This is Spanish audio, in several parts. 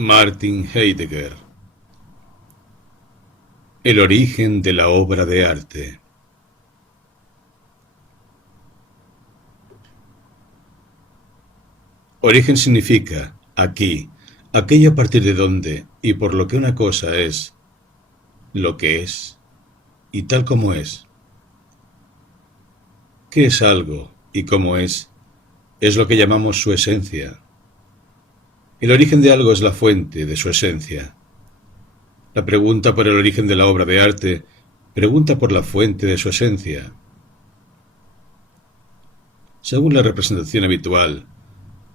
Martin Heidegger. El origen de la obra de arte. Origen significa aquí, aquello a partir de donde y por lo que una cosa es, lo que es y tal como es. ¿Qué es algo y cómo es? Es lo que llamamos su esencia. El origen de algo es la fuente de su esencia. La pregunta por el origen de la obra de arte pregunta por la fuente de su esencia. Según la representación habitual,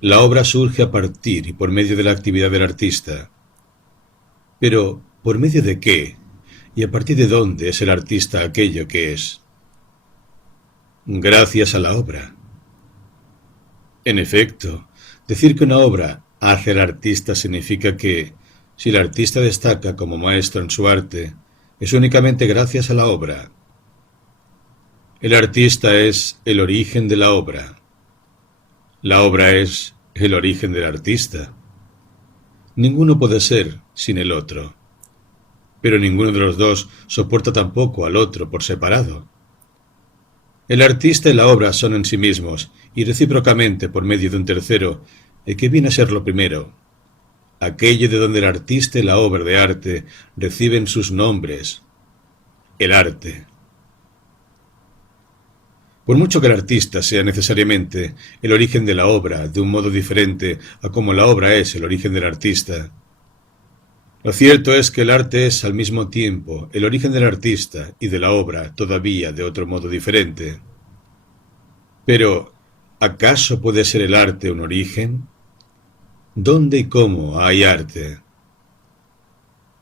la obra surge a partir y por medio de la actividad del artista. Pero, ¿por medio de qué? ¿Y a partir de dónde es el artista aquello que es? Gracias a la obra. En efecto, decir que una obra hace al artista significa que, si el artista destaca como maestro en su arte, es únicamente gracias a la obra. El artista es el origen de la obra. La obra es el origen del artista. Ninguno puede ser sin el otro, pero ninguno de los dos soporta tampoco al otro por separado. El artista y la obra son en sí mismos, y recíprocamente por medio de un tercero, el que viene a ser lo primero, aquello de donde el artista y la obra de arte reciben sus nombres, el arte. Por mucho que el artista sea necesariamente el origen de la obra de un modo diferente a como la obra es el origen del artista, lo cierto es que el arte es al mismo tiempo el origen del artista y de la obra todavía de otro modo diferente. Pero, ¿acaso puede ser el arte un origen? ¿Dónde y cómo hay arte?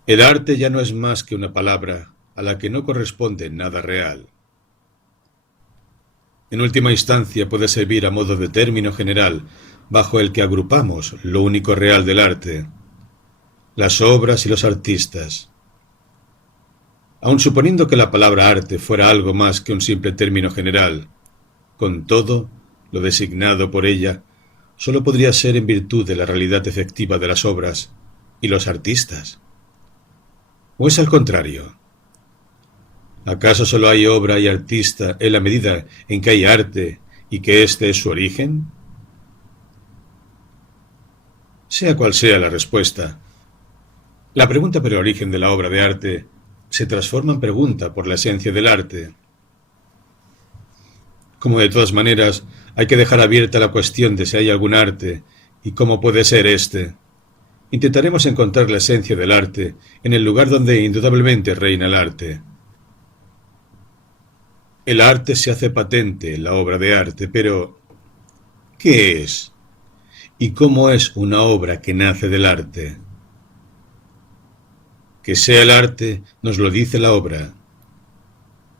El arte ya no es más que una palabra a la que no corresponde nada real. En última instancia puede servir a modo de término general bajo el que agrupamos lo único real del arte, las obras y los artistas. Aun suponiendo que la palabra arte fuera algo más que un simple término general, con todo, lo designado por ella sólo podría ser en virtud de la realidad efectiva de las obras y los artistas. ¿O es al contrario? ¿Acaso sólo hay obra y artista en la medida en que hay arte y que éste es su origen? Sea cual sea la respuesta, la pregunta por el origen de la obra de arte se transforma en pregunta por la esencia del arte. Como de todas maneras hay que dejar abierta la cuestión de si hay algún arte y cómo puede ser éste, intentaremos encontrar la esencia del arte en el lugar donde indudablemente reina el arte. El arte se hace patente en la obra de arte, pero ¿qué es? ¿Y cómo es una obra que nace del arte? Que sea el arte nos lo dice la obra.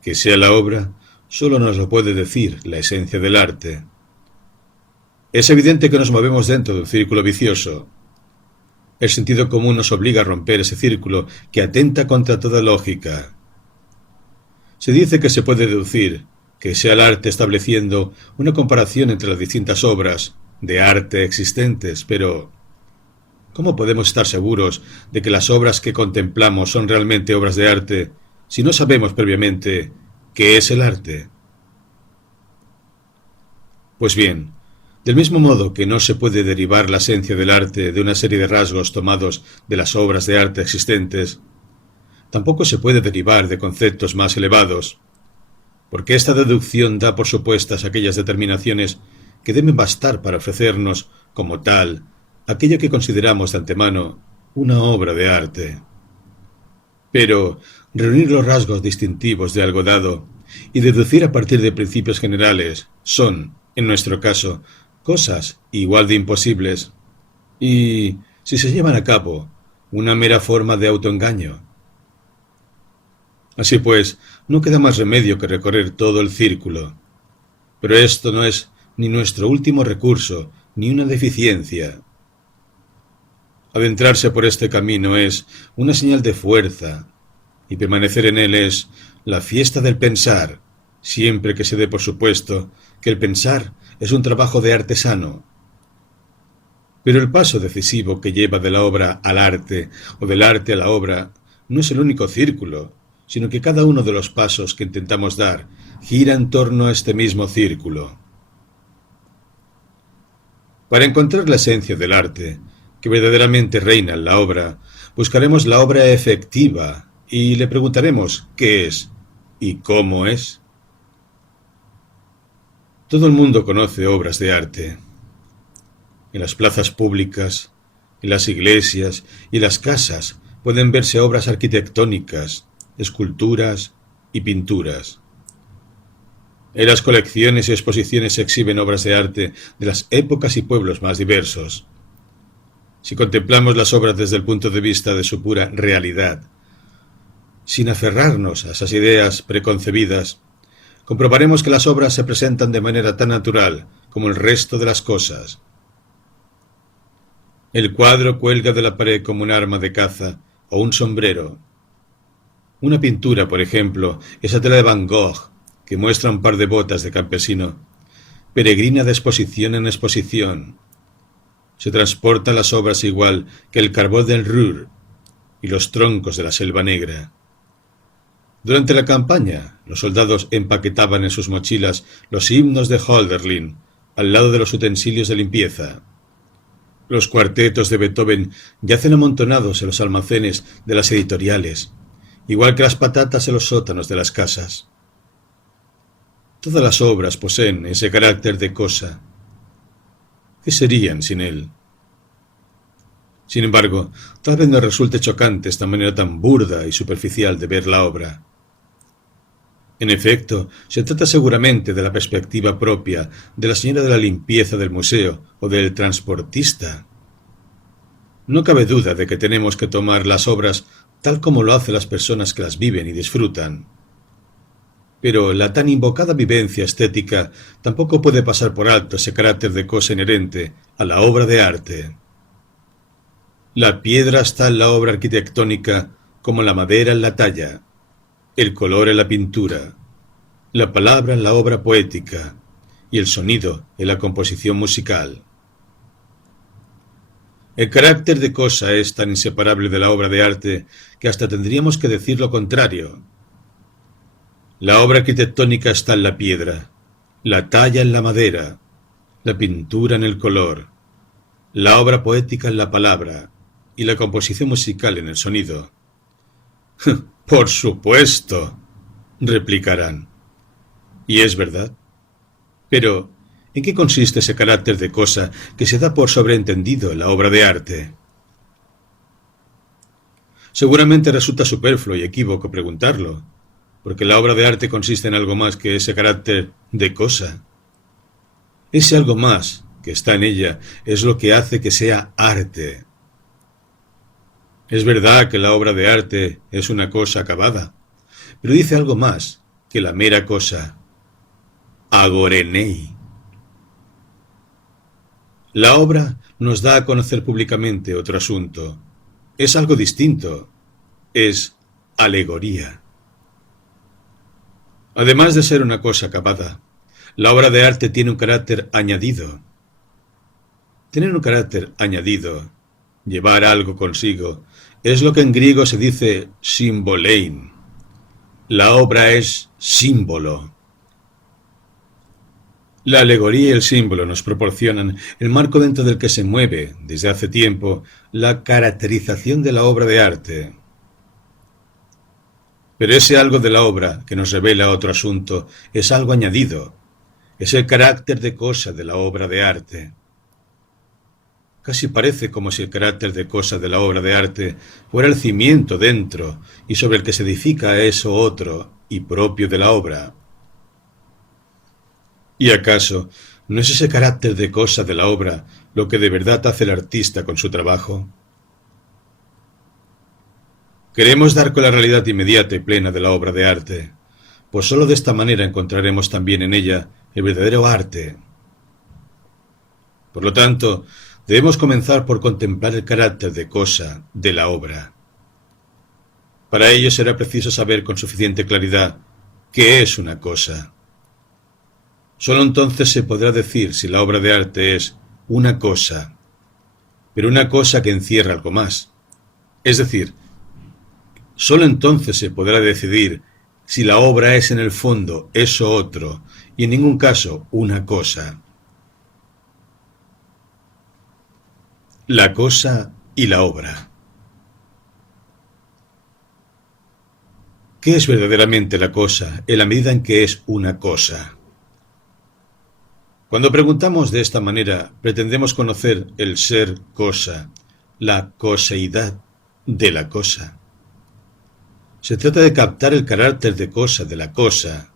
Que sea la obra solo nos lo puede decir la esencia del arte. Es evidente que nos movemos dentro de un círculo vicioso. El sentido común nos obliga a romper ese círculo que atenta contra toda lógica. Se dice que se puede deducir que sea el arte estableciendo una comparación entre las distintas obras de arte existentes, pero ¿cómo podemos estar seguros de que las obras que contemplamos son realmente obras de arte si no sabemos previamente qué es el arte? Pues bien, del mismo modo que no se puede derivar la esencia del arte de una serie de rasgos tomados de las obras de arte existentes, tampoco se puede derivar de conceptos más elevados, porque esta deducción da por supuestas aquellas determinaciones que deben bastar para ofrecernos, como tal, aquello que consideramos de antemano una obra de arte. Pero reunir los rasgos distintivos de algo dado y deducir a partir de principios generales son, en nuestro caso, cosas igual de imposibles y, si se llevan a cabo, una mera forma de autoengaño. Así pues, no queda más remedio que recorrer todo el círculo. Pero esto no es ni nuestro último recurso, ni una deficiencia. Adentrarse por este camino es una señal de fuerza, y permanecer en él es la fiesta del pensar, siempre que se dé por supuesto que el pensar es un trabajo de artesano. Pero el paso decisivo que lleva de la obra al arte o del arte a la obra no es el único círculo, sino que cada uno de los pasos que intentamos dar gira en torno a este mismo círculo. Para encontrar la esencia del arte, que verdaderamente reina en la obra, buscaremos la obra efectiva y le preguntaremos qué es y cómo es. Todo el mundo conoce obras de arte. En las plazas públicas, en las iglesias y en las casas pueden verse obras arquitectónicas, esculturas y pinturas. En las colecciones y exposiciones se exhiben obras de arte de las épocas y pueblos más diversos. Si contemplamos las obras desde el punto de vista de su pura realidad, sin aferrarnos a esas ideas preconcebidas, comprobaremos que las obras se presentan de manera tan natural como el resto de las cosas. El cuadro cuelga de la pared como un arma de caza o un sombrero. Una pintura, por ejemplo, esa tela de Van Gogh, que muestra un par de botas de campesino, peregrina de exposición en exposición. Se transportan las obras igual que el carbón del Ruhr y los troncos de la Selva Negra. Durante la campaña, los soldados empaquetaban en sus mochilas los himnos de Hölderlin, al lado de los utensilios de limpieza. Los cuartetos de Beethoven yacen amontonados en los almacenes de las editoriales, igual que las patatas en los sótanos de las casas. Todas las obras poseen ese carácter de cosa. ¿Qué serían sin él? Sin embargo, tal vez nos resulte chocante esta manera tan burda y superficial de ver la obra. En efecto, se trata seguramente de la perspectiva propia de la señora de la limpieza del museo o del transportista. No cabe duda de que tenemos que tomar las obras tal como lo hacen las personas que las viven y disfrutan. Pero la tan invocada vivencia estética tampoco puede pasar por alto ese carácter de cosa inherente a la obra de arte. La piedra está en la obra arquitectónica como la madera en la talla, el color en la pintura, la palabra en la obra poética y el sonido en la composición musical. El carácter de cosa es tan inseparable de la obra de arte que hasta tendríamos que decir lo contrario. La obra arquitectónica está en la piedra, la talla en la madera, la pintura en el color, la obra poética en la palabra y la composición musical en el sonido. Por supuesto, replicarán. Y es verdad. Pero, ¿en qué consiste ese carácter de cosa que se da por sobreentendido en la obra de arte? Seguramente resulta superfluo y equívoco preguntarlo, porque la obra de arte consiste en algo más que ese carácter de cosa. Ese algo más que está en ella es lo que hace que sea arte. Es verdad que la obra de arte es una cosa acabada, pero dice algo más que la mera cosa. Agorenei. La obra nos da a conocer públicamente otro asunto. Es algo distinto. Es alegoría. Además de ser una cosa acabada, la obra de arte tiene un carácter añadido. Tener un carácter añadido, llevar algo consigo, es lo que en griego se dice symbolein. La obra es símbolo. La alegoría y el símbolo nos proporcionan el marco dentro del que se mueve, desde hace tiempo, la caracterización de la obra de arte. Pero ese algo de la obra que nos revela otro asunto es algo añadido, es el carácter de cosa de la obra de arte. Casi parece como si el carácter de cosa de la obra de arte fuera el cimiento dentro y sobre el que se edifica eso otro y propio de la obra. ¿Y acaso no es ese carácter de cosa de la obra lo que de verdad hace el artista con su trabajo? Queremos dar con la realidad inmediata y plena de la obra de arte, pues sólo de esta manera encontraremos también en ella el verdadero arte. Por lo tanto, debemos comenzar por contemplar el carácter de cosa de la obra. Para ello será preciso saber con suficiente claridad qué es una cosa. Sólo entonces se podrá decir si la obra de arte es una cosa, pero una cosa que encierra algo más. Es decir, sólo entonces se podrá decidir si la obra es en el fondo eso otro, y en ningún caso una cosa. La cosa y la obra. ¿Qué es verdaderamente la cosa en la medida en que es una cosa? Cuando preguntamos de esta manera, pretendemos conocer el ser cosa, la coseidad de la cosa. Se trata de captar el carácter de cosa de la cosa.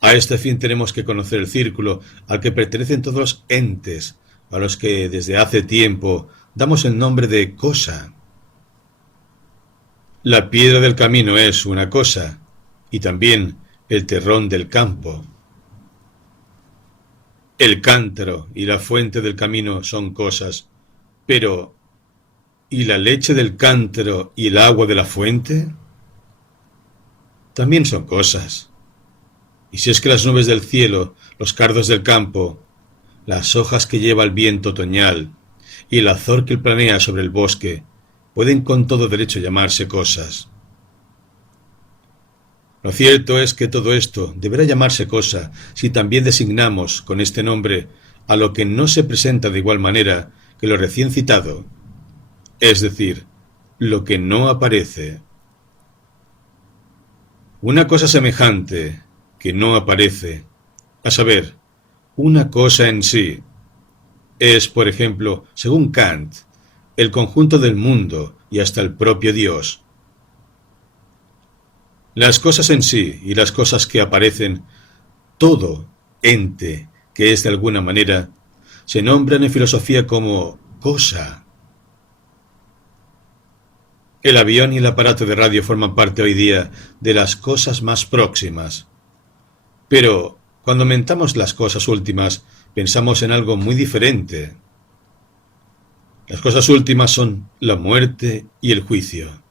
A este fin tenemos que conocer el círculo al que pertenecen todos los entes, a los que desde hace tiempo damos el nombre de cosa. La piedra del camino es una cosa, y también el terrón del campo. El cántaro y la fuente del camino son cosas, pero ¿y la leche del cántaro y el agua de la fuente? También son cosas. Y si es que las nubes del cielo, los cardos del campo, las hojas que lleva el viento otoñal y el azor que planea sobre el bosque pueden con todo derecho llamarse cosas. Lo cierto es que todo esto deberá llamarse cosa si también designamos con este nombre a lo que no se presenta de igual manera que lo recién citado, es decir, lo que no aparece. Una cosa semejante que no aparece, a saber, una cosa en sí, es, por ejemplo, según Kant, el conjunto del mundo y hasta el propio Dios. Las cosas en sí y las cosas que aparecen, todo ente que es de alguna manera, se nombran en filosofía como cosa. El avión y el aparato de radio forman parte hoy día de las cosas más próximas. Pero cuando mentamos las cosas últimas, pensamos en algo muy diferente. Las cosas últimas son la muerte y el juicio.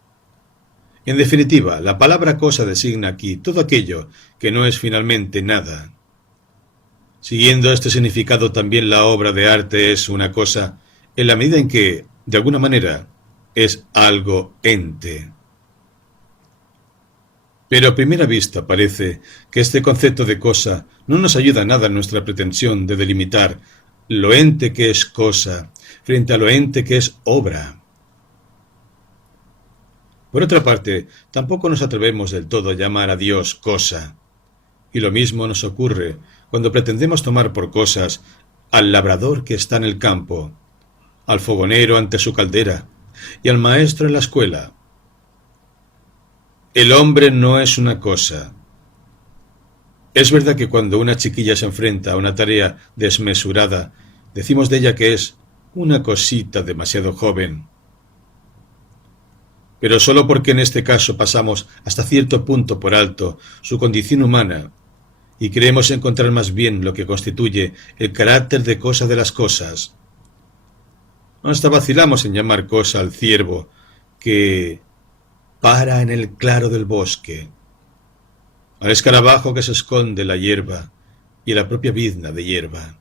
En definitiva, la palabra cosa designa aquí todo aquello que no es finalmente nada. Siguiendo este significado, también la obra de arte es una cosa en la medida en que, de alguna manera, es algo ente. Pero a primera vista parece que este concepto de cosa no nos ayuda nada en nuestra pretensión de delimitar lo ente que es cosa frente a lo ente que es obra. Por otra parte, tampoco nos atrevemos del todo a llamar a Dios cosa. Y lo mismo nos ocurre cuando pretendemos tomar por cosas al labrador que está en el campo, al fogonero ante su caldera y al maestro en la escuela. El hombre no es una cosa. Es verdad que cuando una chiquilla se enfrenta a una tarea desmesurada, decimos de ella que es una cosita demasiado joven. Pero solo porque en este caso pasamos hasta cierto punto por alto su condición humana y creemos encontrar más bien lo que constituye el carácter de cosa de las cosas. Hasta vacilamos en llamar cosa al ciervo que para en el claro del bosque, al escarabajo que se esconde en la hierba y en la propia bizna de hierba.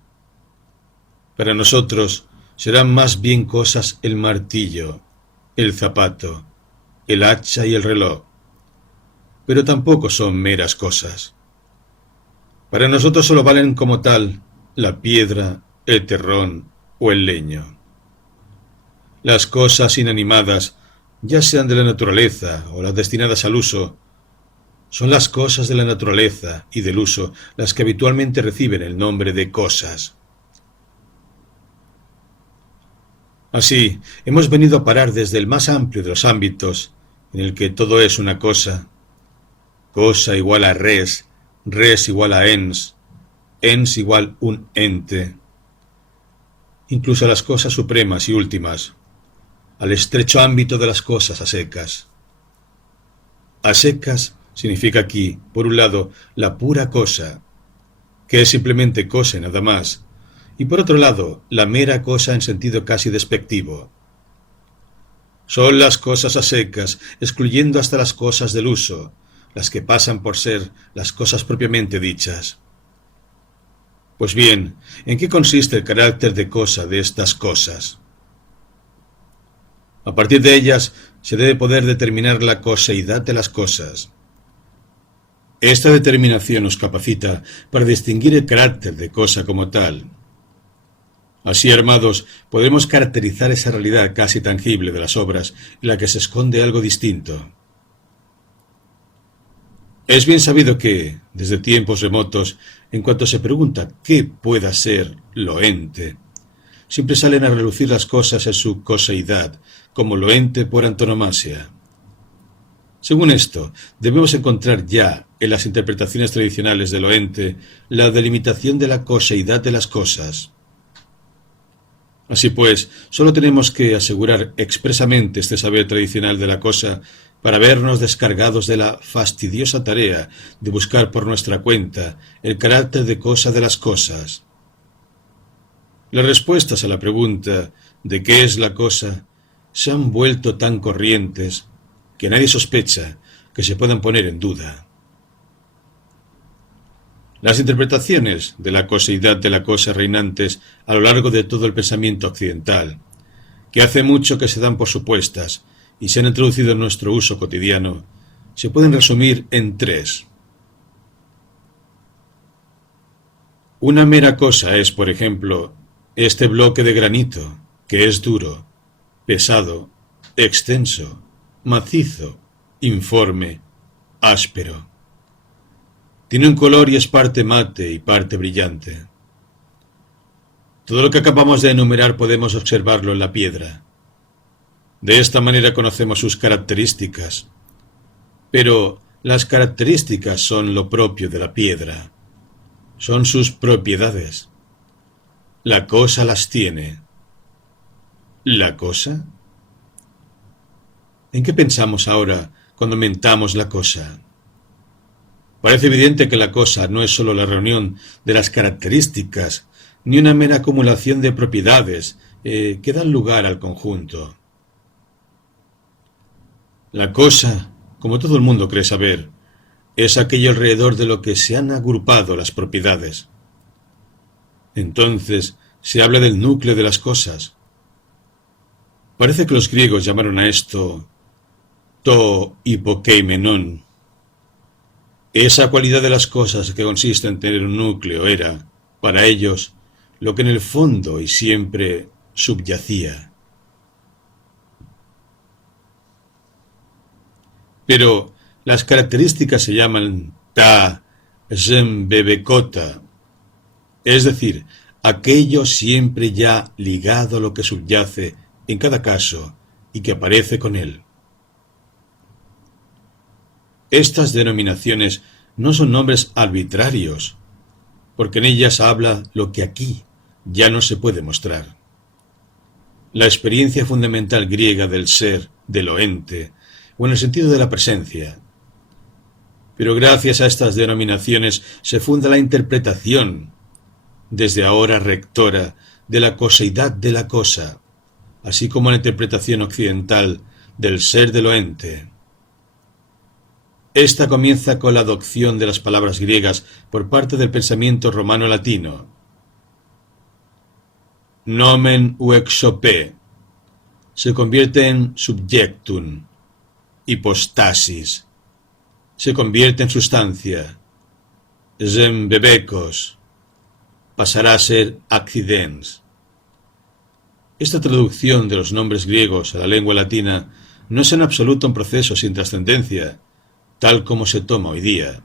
Para nosotros serán más bien cosas el martillo, el zapato, el hacha y el reloj, pero tampoco son meras cosas. Para nosotros solo valen como tal la piedra, el terrón o el leño. Las cosas inanimadas, ya sean de la naturaleza o las destinadas al uso, son las cosas de la naturaleza y del uso las que habitualmente reciben el nombre de cosas. Así, hemos venido a parar desde el más amplio de los ámbitos, en el que todo es una cosa. Cosa igual a res, res igual a ens igual un ente. Incluso a las cosas supremas y últimas, al estrecho ámbito de las cosas a secas. A secas significa aquí, por un lado, la pura cosa, que es simplemente cosa y nada más, y por otro lado, la mera cosa en sentido casi despectivo. Son las cosas a secas, excluyendo hasta las cosas del uso, las que pasan por ser las cosas propiamente dichas. Pues bien, ¿en qué consiste el carácter de cosa de estas cosas? A partir de ellas se debe poder determinar la coseidad de las cosas. Esta determinación nos capacita para distinguir el carácter de cosa como tal. Así armados, podremos caracterizar esa realidad casi tangible de las obras en la que se esconde algo distinto. Es bien sabido que, desde tiempos remotos, en cuanto se pregunta qué pueda ser lo ente, siempre salen a relucir las cosas en su coseidad, como lo ente por antonomasia. Según esto, debemos encontrar ya, en las interpretaciones tradicionales de lo ente, la delimitación de la coseidad de las cosas. Así pues, solo tenemos que asegurar expresamente este saber tradicional de la cosa para vernos descargados de la fastidiosa tarea de buscar por nuestra cuenta el carácter de cosa de las cosas. Las respuestas a la pregunta de qué es la cosa se han vuelto tan corrientes que nadie sospecha que se puedan poner en duda. Las interpretaciones de la coseidad de la cosa reinantes a lo largo de todo el pensamiento occidental, que hace mucho que se dan por supuestas y se han introducido en nuestro uso cotidiano, se pueden resumir en tres. Una mera cosa es, por ejemplo, este bloque de granito, que es duro, pesado, extenso, macizo, informe, áspero. Tiene un color y es parte mate y parte brillante. Todo lo que acabamos de enumerar podemos observarlo en la piedra. De esta manera conocemos sus características. Pero las características son lo propio de la piedra. Son sus propiedades. La cosa las tiene. ¿La cosa? ¿En qué pensamos ahora cuando mentamos la cosa? Parece evidente que la cosa no es sólo la reunión de las características, ni una mera acumulación de propiedades que dan lugar al conjunto. La cosa, como todo el mundo cree saber, es aquello alrededor de lo que se han agrupado las propiedades. Entonces se habla del núcleo de las cosas. Parece que los griegos llamaron a esto to hipokeimenon. Esa cualidad de las cosas que consiste en tener un núcleo era, para ellos, lo que en el fondo y siempre subyacía. Pero las características se llaman ta zembebekota, es decir, aquello siempre ya ligado a lo que subyace en cada caso y que aparece con él. Estas denominaciones no son nombres arbitrarios, porque en ellas habla lo que aquí ya no se puede mostrar. La experiencia fundamental griega del ser, de lo ente, o en el sentido de la presencia. Pero gracias a estas denominaciones se funda la interpretación, desde ahora rectora, de la coseidad de la cosa, así como la interpretación occidental del ser de lo ente. Esta comienza con la adopción de las palabras griegas por parte del pensamiento romano-latino. Nomen uexope se convierte en subjectum, hipostasis, se convierte en sustancia, zembebekos, pasará a ser accidens. Esta traducción de los nombres griegos a la lengua latina no es en absoluto un proceso sin trascendencia, tal como se toma hoy día.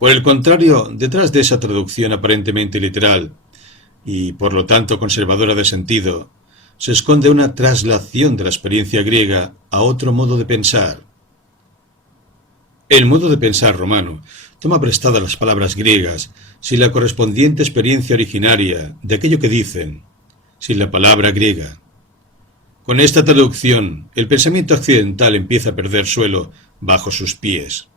Por el contrario, detrás de esa traducción aparentemente literal, y por lo tanto conservadora de sentido, se esconde una traslación de la experiencia griega a otro modo de pensar. El modo de pensar romano toma prestadas las palabras griegas sin la correspondiente experiencia originaria de aquello que dicen, sin la palabra griega. Con esta traducción, el pensamiento occidental empieza a perder suelo bajo sus pies.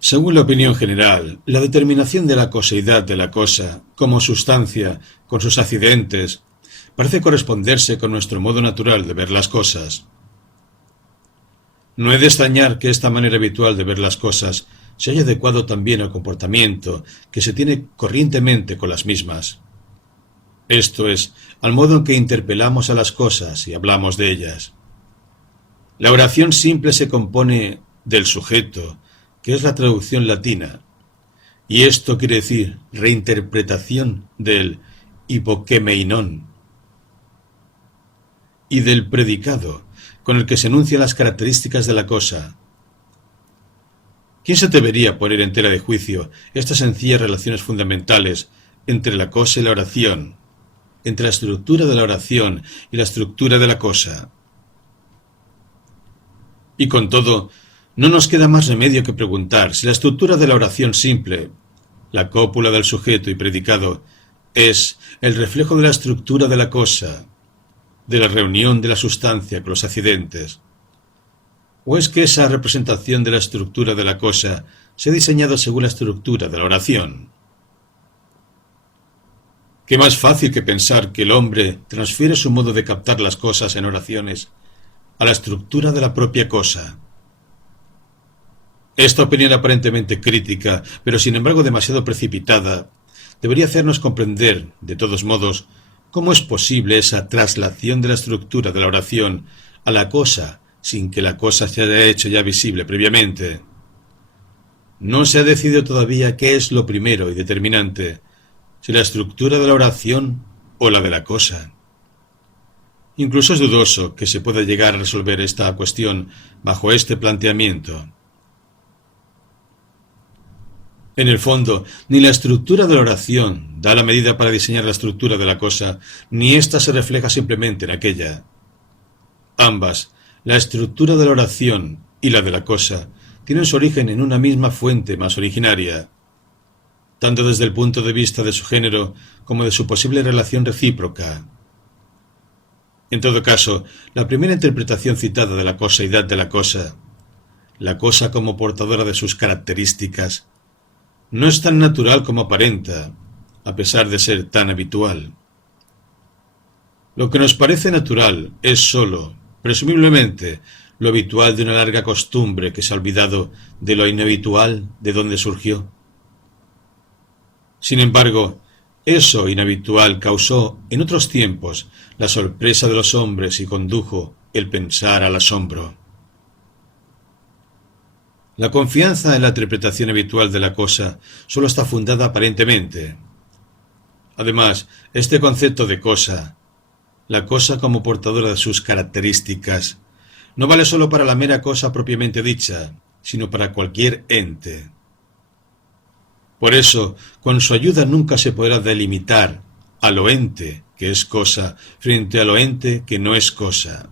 Según la opinión general, la determinación de la coseidad de la cosa, como sustancia, con sus accidentes, parece corresponderse con nuestro modo natural de ver las cosas. No he de extrañar que esta manera habitual de ver las cosas se haya adecuado también al comportamiento que se tiene corrientemente con las mismas. esto es, al modo en que interpelamos a las cosas y hablamos de ellas. La oración simple se compone del sujeto, que es la traducción latina, y esto quiere decir reinterpretación del hipokemeinon, y del predicado, con el que se enuncian las características de la cosa. ¿Quién se atrevería a poner en tela de juicio estas sencillas relaciones fundamentales entre la cosa y la oración, entre la estructura de la oración y la estructura de la cosa? Y con todo, no nos queda más remedio que preguntar si la estructura de la oración simple, la cópula del sujeto y predicado, es el reflejo de la estructura de la cosa, de la reunión de la sustancia con los accidentes, o es que esa representación de la estructura de la cosa se ha diseñado según la estructura de la oración. ¿Qué más fácil que pensar que el hombre transfiere su modo de captar las cosas en oraciones a la estructura de la propia cosa? Esta opinión aparentemente crítica, pero sin embargo demasiado precipitada, debería hacernos comprender, de todos modos, cómo es posible esa traslación de la estructura de la oración a la cosa sin que la cosa se haya hecho ya visible previamente. No se ha decidido todavía qué es lo primero y determinante, si la estructura de la oración o la de la cosa. Incluso es dudoso que se pueda llegar a resolver esta cuestión bajo este planteamiento. En el fondo, ni la estructura de la oración da la medida para diseñar la estructura de la cosa, ni ésta se refleja simplemente en aquella. Ambas, la estructura de la oración y la de la cosa, tienen su origen en una misma fuente más originaria, tanto desde el punto de vista de su género como de su posible relación recíproca. En todo caso, la primera interpretación citada de la cosaidad de la cosa como portadora de sus características, no es tan natural como aparenta, a pesar de ser tan habitual. Lo que nos parece natural es sólo, presumiblemente, lo habitual de una larga costumbre que se ha olvidado de lo inhabitual de donde surgió. Sin embargo, eso inhabitual causó, en otros tiempos, la sorpresa de los hombres y condujo el pensar al asombro. La confianza en la interpretación habitual de la cosa solo está fundada aparentemente. Además, este concepto de cosa, la cosa como portadora de sus características, no vale solo para la mera cosa propiamente dicha, sino para cualquier ente. Por eso, con su ayuda nunca se podrá delimitar a lo ente que es cosa frente a lo ente que no es cosa.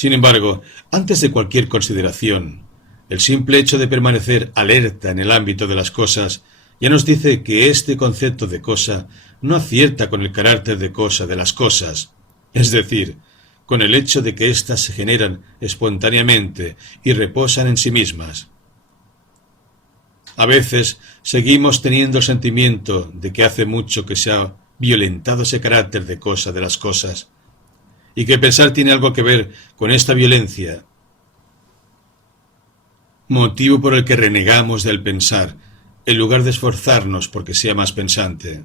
Sin embargo, antes de cualquier consideración, el simple hecho de permanecer alerta en el ámbito de las cosas ya nos dice que este concepto de cosa no acierta con el carácter de cosa de las cosas, es decir, con el hecho de que éstas se generan espontáneamente y reposan en sí mismas. A veces seguimos teniendo el sentimiento de que hace mucho que se ha violentado ese carácter de cosa de las cosas, y que pensar tiene algo que ver con esta violencia, motivo por el que renegamos del pensar, en lugar de esforzarnos porque sea más pensante.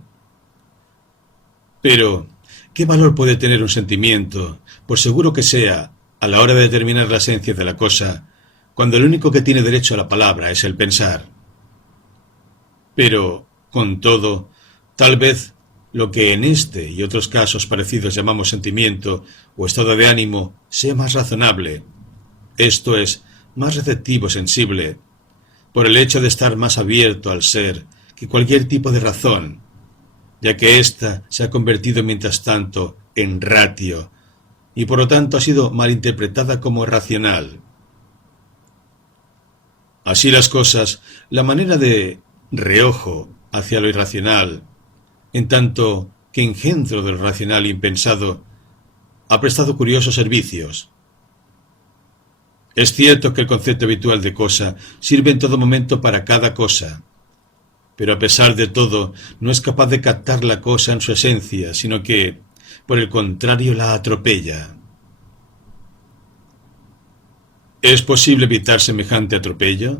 Pero, ¿qué valor puede tener un sentimiento, por seguro que sea, a la hora de determinar la esencia de la cosa, cuando el único que tiene derecho a la palabra es el pensar? Pero, con todo, tal vez lo que en este y otros casos parecidos llamamos sentimiento o estado de ánimo sea más razonable, esto es, más receptivo, sensible, por el hecho de estar más abierto al ser que cualquier tipo de razón, ya que ésta se ha convertido mientras tanto en ratio y por lo tanto ha sido malinterpretada como racional. Así las cosas, la manera de reojo hacia lo irracional, en tanto que engendro del racional impensado, ha prestado curiosos servicios. Es cierto que el concepto habitual de cosa sirve en todo momento para cada cosa, pero a pesar de todo no es capaz de captar la cosa en su esencia, sino que, por el contrario, la atropella. ¿Es posible evitar semejante atropello?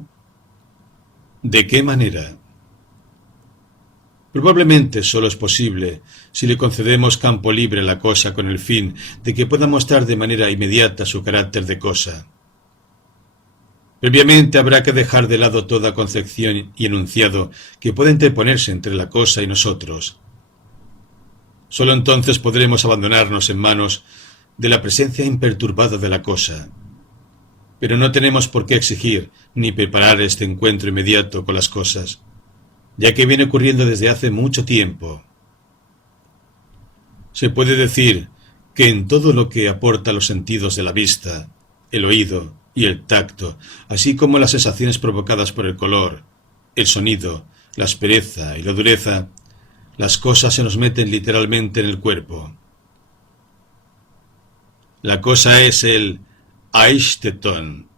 ¿De qué manera? Probablemente solo es posible si le concedemos campo libre a la cosa con el fin de que pueda mostrar de manera inmediata su carácter de cosa. Previamente habrá que dejar de lado toda concepción y enunciado que pueda interponerse entre la cosa y nosotros. Solo entonces podremos abandonarnos en manos de la presencia imperturbada de la cosa. Pero no tenemos por qué exigir ni preparar este encuentro inmediato con las cosas, ya que viene ocurriendo desde hace mucho tiempo. Se puede decir que en todo lo que aporta los sentidos de la vista, el oído y el tacto, así como las sensaciones provocadas por el color, el sonido, la aspereza y la dureza, las cosas se nos meten literalmente en el cuerpo. La cosa es el Eisteton,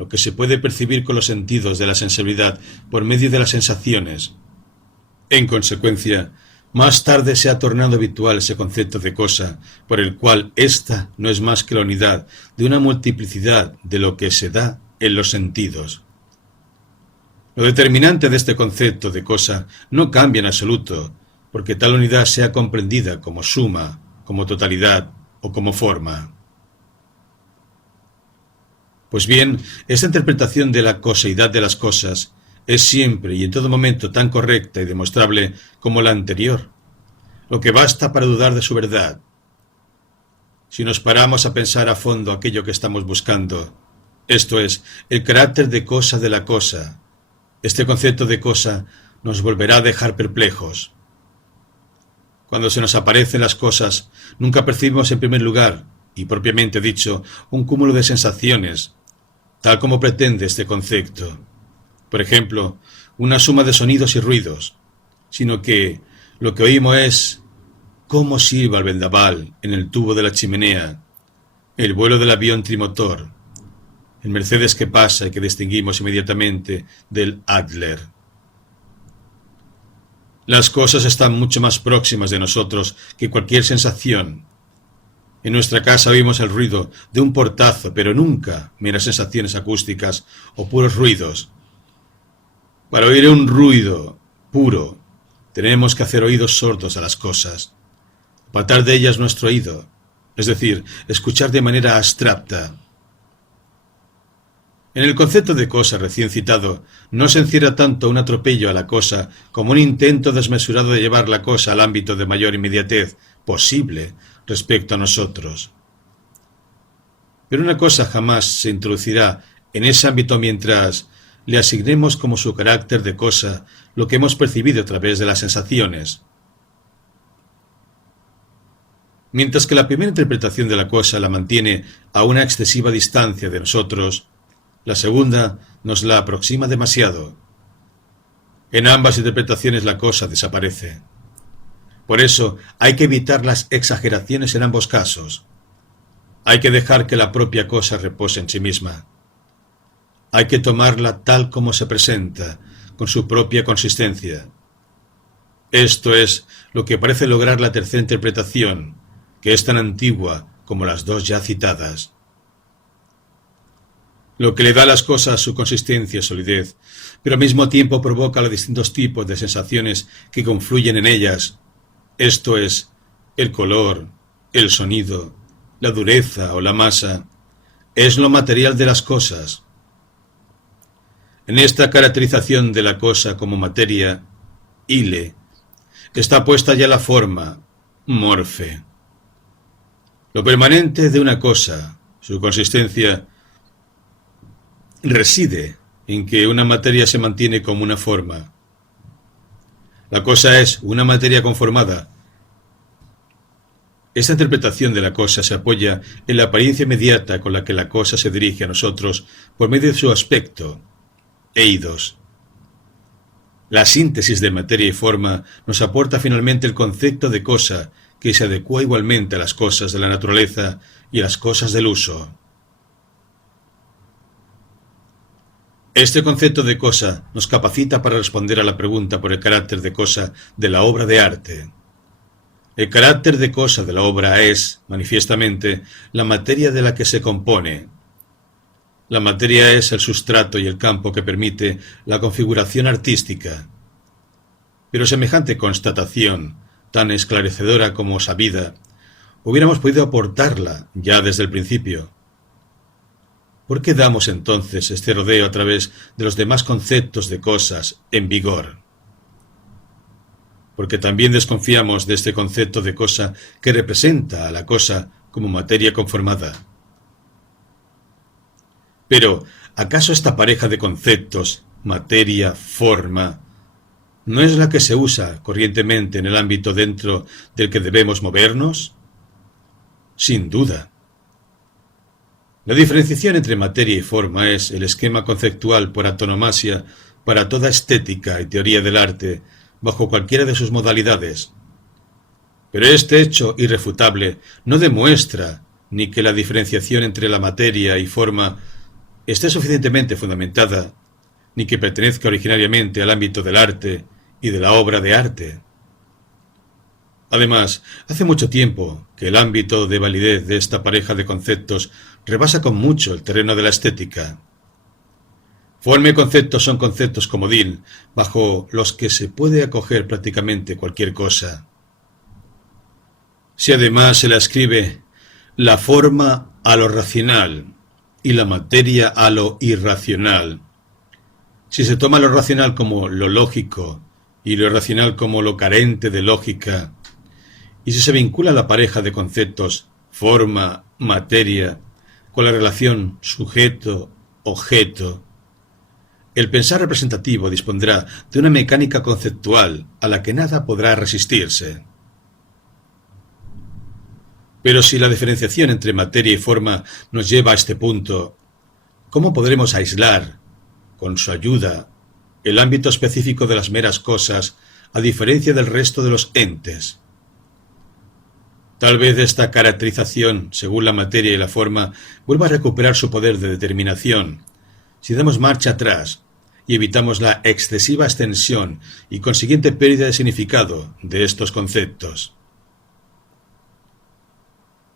lo que se puede percibir con los sentidos de la sensibilidad por medio de las sensaciones. En consecuencia, más tarde se ha tornado habitual ese concepto de cosa, por el cual ésta no es más que la unidad de una multiplicidad de lo que se da en los sentidos. Lo determinante de este concepto de cosa no cambia en absoluto, porque tal unidad sea comprendida como suma, como totalidad o como forma. Pues bien, esta interpretación de la coseidad de las cosas es siempre y en todo momento tan correcta y demostrable como la anterior, lo que basta para dudar de su verdad. Si nos paramos a pensar a fondo aquello que estamos buscando, esto es, el carácter de cosa de la cosa, este concepto de cosa nos volverá a dejar perplejos. Cuando se nos aparecen las cosas, nunca percibimos en primer lugar, y propiamente dicho, un cúmulo de sensaciones, tal como pretende este concepto. Por ejemplo, una suma de sonidos y ruidos, sino que lo que oímos es cómo silba el vendaval en el tubo de la chimenea, el vuelo del avión trimotor, el Mercedes que pasa y que distinguimos inmediatamente del Adler. Las cosas están mucho más próximas de nosotros que cualquier sensación. En nuestra casa oímos el ruido de un portazo, pero nunca meras sensaciones acústicas o puros ruidos. Para oír un ruido puro, tenemos que hacer oídos sordos a las cosas, apartar de ellas nuestro oído, es decir, escuchar de manera abstracta. En el concepto de cosa recién citado, no se encierra tanto un atropello a la cosa como un intento desmesurado de llevar la cosa al ámbito de mayor inmediatez posible respecto a nosotros. Pero una cosa jamás se introducirá en ese ámbito mientras le asignemos como su carácter de cosa lo que hemos percibido a través de las sensaciones. Mientras que la primera interpretación de la cosa la mantiene a una excesiva distancia de nosotros, la segunda nos la aproxima demasiado. En ambas interpretaciones la cosa desaparece. Por eso hay que evitar las exageraciones en ambos casos. Hay que dejar que la propia cosa repose en sí misma. Hay que tomarla tal como se presenta, con su propia consistencia. Esto es lo que parece lograr la tercera interpretación, que es tan antigua como las dos ya citadas. Lo que le da a las cosas su consistencia y solidez, pero al mismo tiempo provoca los distintos tipos de sensaciones que confluyen en ellas, esto es, el color, el sonido, la dureza o la masa, es lo material de las cosas. En esta caracterización de la cosa como materia, ile, está puesta ya la forma, morfe. Lo permanente de una cosa, su consistencia, reside en que una materia se mantiene como una forma. La cosa es una materia conformada. Esta interpretación de la cosa se apoya en la apariencia inmediata con la que la cosa se dirige a nosotros por medio de su aspecto, eidos. La síntesis de materia y forma nos aporta finalmente el concepto de cosa que se adecua igualmente a las cosas de la naturaleza y a las cosas del uso. Este concepto de cosa nos capacita para responder a la pregunta por el carácter de cosa de la obra de arte. El carácter de cosa de la obra es, manifiestamente, la materia de la que se compone. La materia es el sustrato y el campo que permite la configuración artística. Pero semejante constatación, tan esclarecedora como sabida, hubiéramos podido aportarla ya desde el principio. ¿Por qué damos entonces este rodeo a través de los demás conceptos de cosas en vigor? Porque también desconfiamos de este concepto de cosa que representa a la cosa como materia conformada. Pero, ¿acaso esta pareja de conceptos, materia, forma, no es la que se usa corrientemente en el ámbito dentro del que debemos movernos? Sin duda. La diferenciación entre materia y forma es el esquema conceptual por antonomasia para toda estética y teoría del arte, bajo cualquiera de sus modalidades. Pero este hecho irrefutable no demuestra ni que la diferenciación entre la materia y forma esté suficientemente fundamentada, ni que pertenezca originariamente al ámbito del arte y de la obra de arte. Además, hace mucho tiempo que el ámbito de validez de esta pareja de conceptos rebasa con mucho el terreno de la estética. Forma y concepto son conceptos comodín, bajo los que se puede acoger prácticamente cualquier cosa. Si además se la escribe la forma a lo racional y la materia a lo irracional, si se toma lo racional como lo lógico y lo irracional como lo carente de lógica, y si se vincula la pareja de conceptos forma, materia, con la relación sujeto-objeto, el pensar representativo dispondrá de una mecánica conceptual a la que nada podrá resistirse. Pero si la diferenciación entre materia y forma nos lleva a este punto, ¿cómo podremos aislar, con su ayuda, el ámbito específico de las meras cosas, a diferencia del resto de los entes? Tal vez esta caracterización, según la materia y la forma, vuelva a recuperar su poder de determinación, si damos marcha atrás y evitamos la excesiva extensión y consiguiente pérdida de significado de estos conceptos.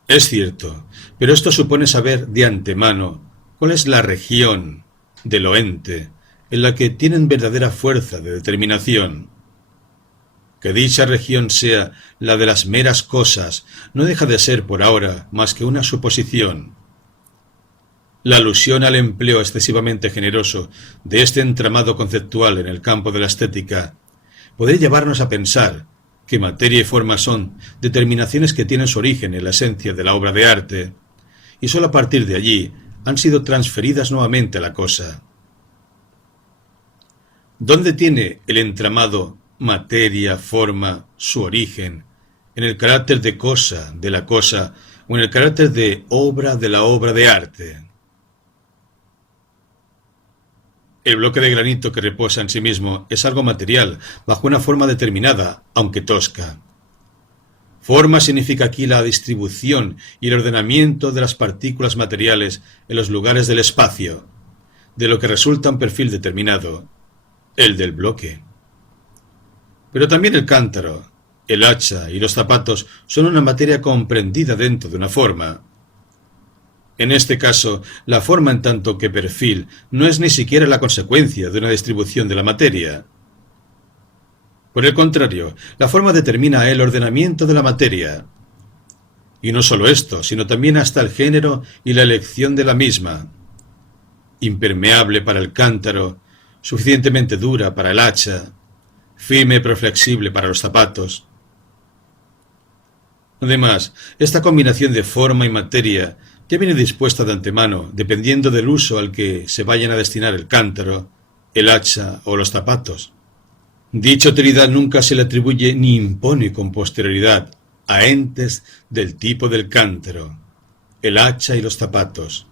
Es cierto, pero esto supone saber de antemano cuál es la región de lo ente en la que tienen verdadera fuerza de determinación. Que dicha región sea la de las meras cosas no deja de ser por ahora más que una suposición. La alusión al empleo excesivamente generoso de este entramado conceptual en el campo de la estética podría llevarnos a pensar que materia y forma son determinaciones que tienen su origen en la esencia de la obra de arte, y sólo a partir de allí han sido transferidas nuevamente a la cosa. ¿Dónde tiene el entramado materia, forma, su origen? ¿En el carácter de cosa, de la cosa, o en el carácter de la obra de arte? El bloque de granito que reposa en sí mismo es algo material, bajo una forma determinada, aunque tosca. Forma significa aquí la distribución y el ordenamiento de las partículas materiales en los lugares del espacio, de lo que resulta un perfil determinado, el del bloque. Pero también el cántaro, el hacha y los zapatos son una materia comprendida dentro de una forma. En este caso, la forma en tanto que perfil no es ni siquiera la consecuencia de una distribución de la materia. Por el contrario, la forma determina el ordenamiento de la materia. Y no solo esto, sino también hasta el género y la elección de la misma. Impermeable para el cántaro, suficientemente dura para el hacha, firme pero flexible para los zapatos. Además, esta combinación de forma y materia ya viene dispuesta de antemano, dependiendo del uso al que se vayan a destinar el cántaro, el hacha o los zapatos. Dicha utilidad nunca se le atribuye ni impone con posterioridad a entes del tipo del cántaro, el hacha y los zapatos.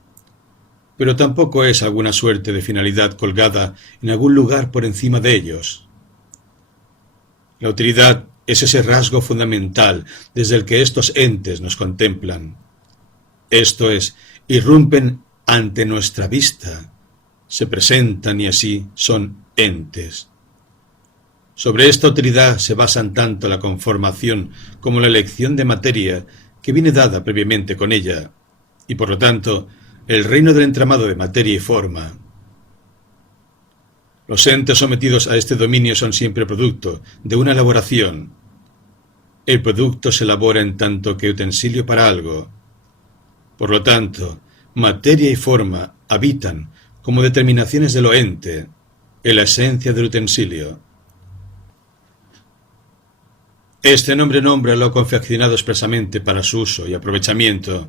Pero tampoco es alguna suerte de finalidad colgada en algún lugar por encima de ellos. La utilidad es ese rasgo fundamental desde el que estos entes nos contemplan. Esto es, irrumpen ante nuestra vista, se presentan y así son entes. Sobre esta utilidad se basan tanto la conformación como la elección de materia que viene dada previamente con ella, y por lo tanto, el reino del entramado de materia y forma. Los entes sometidos a este dominio son siempre producto de una elaboración. El producto se elabora en tanto que utensilio para algo. Por lo tanto, materia y forma habitan como determinaciones de lo ente, en la esencia del utensilio. Este nombre nombra lo confeccionado expresamente para su uso y aprovechamiento.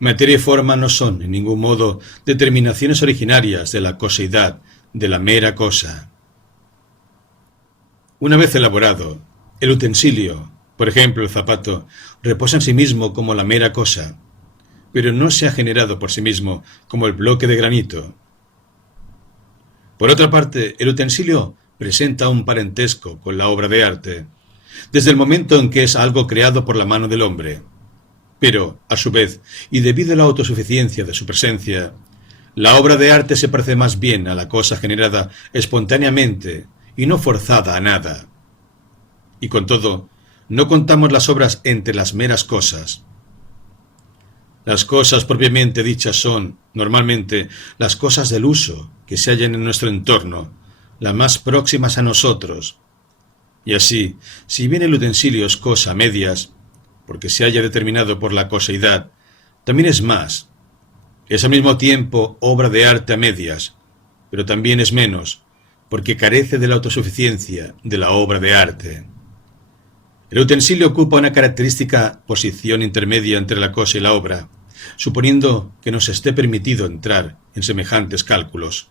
Materia y forma no son, en ningún modo, determinaciones originarias de la coseidad, de la mera cosa. Una vez elaborado, el utensilio, por ejemplo el zapato, reposa en sí mismo como la mera cosa, pero no se ha generado por sí mismo como el bloque de granito. Por otra parte, el utensilio presenta un parentesco con la obra de arte, desde el momento en que es algo creado por la mano del hombre. Pero, a su vez, y debido a la autosuficiencia de su presencia, la obra de arte se parece más bien a la cosa generada espontáneamente y no forzada a nada. Y con todo, no contamos las obras entre las meras cosas. Las cosas propiamente dichas son, normalmente, las cosas del uso que se hallan en nuestro entorno, las más próximas a nosotros. Y así, si bien el utensilio es cosa a medias, porque se haya determinado por la coseidad, también es más. Es al mismo tiempo obra de arte a medias, pero también es menos, porque carece de la autosuficiencia de la obra de arte. El utensilio ocupa una característica posición intermedia entre la cosa y la obra, suponiendo que nos esté permitido entrar en semejantes cálculos.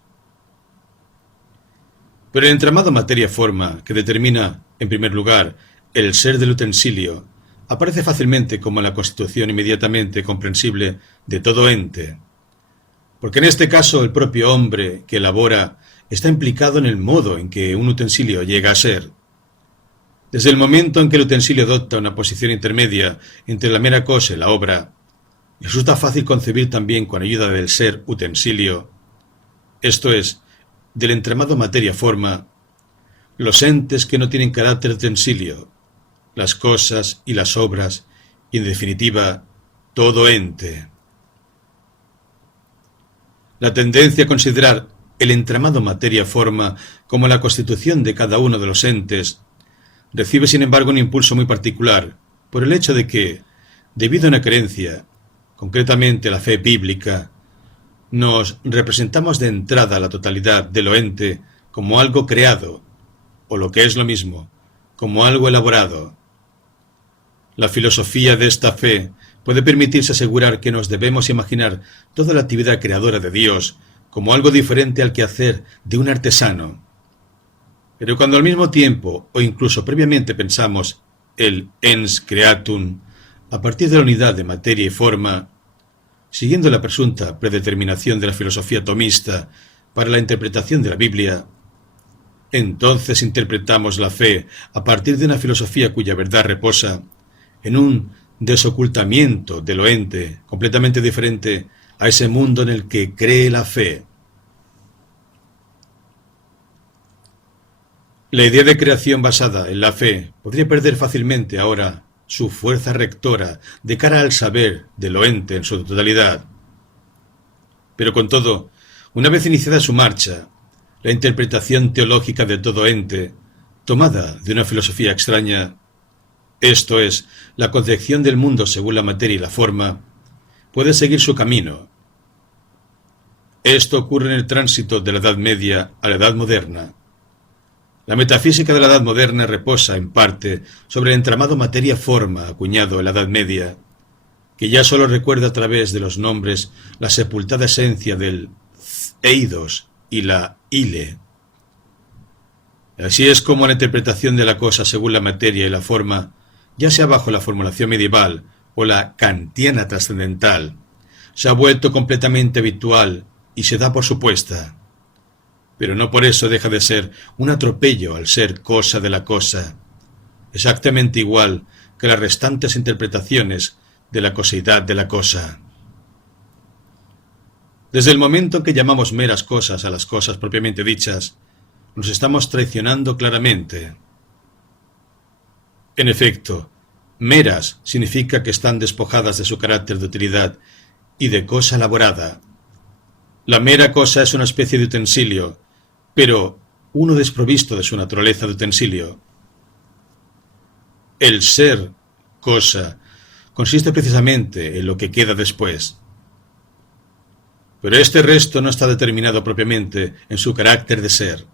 Pero el entramado materia-forma, que determina, en primer lugar, el ser del utensilio, aparece fácilmente como la constitución inmediatamente comprensible de todo ente, porque en este caso el propio hombre que elabora está implicado en el modo en que un utensilio llega a ser. Desde el momento en que el utensilio adopta una posición intermedia entre la mera cosa y la obra, resulta fácil concebir también con ayuda del ser utensilio, esto es, del entramado materia-forma, los entes que no tienen carácter de utensilio, las cosas y las obras, y en definitiva, todo ente. La tendencia a considerar el entramado materia-forma como la constitución de cada uno de los entes recibe sin embargo un impulso muy particular por el hecho de que, debido a una creencia, concretamente la fe bíblica, nos representamos de entrada la totalidad de lo ente como algo creado, o lo que es lo mismo, como algo elaborado. La filosofía de esta fe puede permitirse asegurar que nos debemos imaginar toda la actividad creadora de Dios como algo diferente al quehacer de un artesano. Pero cuando al mismo tiempo, o incluso previamente pensamos el ens creatum, a partir de la unidad de materia y forma, siguiendo la presunta predeterminación de la filosofía tomista para la interpretación de la Biblia, entonces interpretamos la fe a partir de una filosofía cuya verdad reposa en un desocultamiento de lo ente completamente diferente a ese mundo en el que cree la fe. La idea de creación basada en la fe podría perder fácilmente ahora su fuerza rectora de cara al saber de lo ente en su totalidad. Pero con todo, una vez iniciada su marcha, la interpretación teológica de todo ente, tomada de una filosofía extraña, esto es, la concepción del mundo según la materia y la forma, puede seguir su camino. Esto ocurre en el tránsito de la Edad Media a la Edad Moderna. La metafísica de la Edad Moderna reposa, en parte, sobre el entramado materia-forma acuñado en la Edad Media, que ya solo recuerda a través de los nombres la sepultada esencia del eidos y la ile. Así es como la interpretación de la cosa según la materia y la forma, ya sea bajo la formulación medieval o la kantiana trascendental, se ha vuelto completamente habitual y se da por supuesta. Pero no por eso deja de ser un atropello al ser cosa de la cosa, exactamente igual que las restantes interpretaciones de la coseidad de la cosa. Desde el momento en que llamamos meras cosas a las cosas propiamente dichas, nos estamos traicionando claramente. En efecto, meras significa que están despojadas de su carácter de utilidad y de cosa elaborada. La mera cosa es una especie de utensilio, pero uno desprovisto de su naturaleza de utensilio. El ser cosa consiste precisamente en lo que queda después. Pero este resto no está determinado propiamente en su carácter de ser.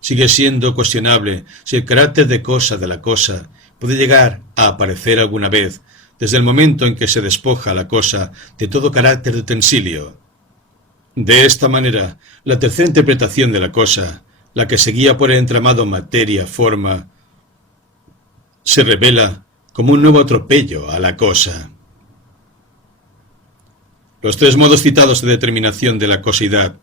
Sigue siendo cuestionable si el carácter de cosa de la cosa puede llegar a aparecer alguna vez desde el momento en que se despoja la cosa de todo carácter de utensilio. De esta manera, la tercera interpretación de la cosa, la que se guía por el entramado materia-forma, se revela como un nuevo atropello a la cosa. Los tres modos citados de determinación de la cosidad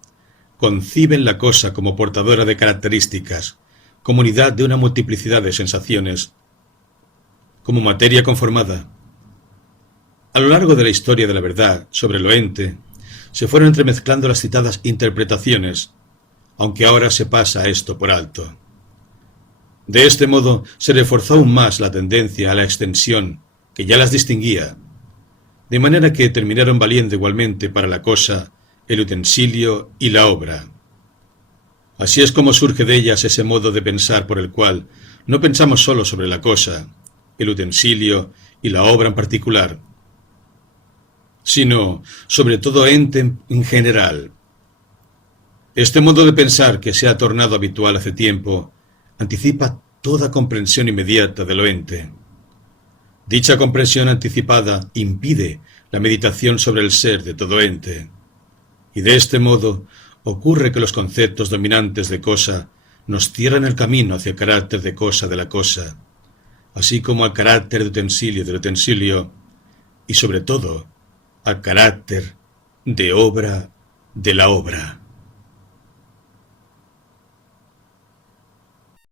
conciben la cosa como portadora de características, como unidad de una multiplicidad de sensaciones, como materia conformada. A lo largo de la historia de la verdad sobre lo ente, se fueron entremezclando las citadas interpretaciones, aunque ahora se pasa esto por alto. De este modo se reforzó aún más la tendencia a la extensión, que ya las distinguía, de manera que terminaron valiendo igualmente para la cosa, el utensilio y la obra. Así es como surge de ellas ese modo de pensar por el cual no pensamos solo sobre la cosa, el utensilio y la obra en particular, sino sobre todo ente en general. Este modo de pensar, que se ha tornado habitual hace tiempo, anticipa toda comprensión inmediata de lo ente. Dicha comprensión anticipada impide la meditación sobre el ser de todo ente, y de este modo ocurre que los conceptos dominantes de cosa nos cierran el camino hacia el carácter de cosa de la cosa, así como al carácter de utensilio del utensilio, y sobre todo al carácter de obra de la obra.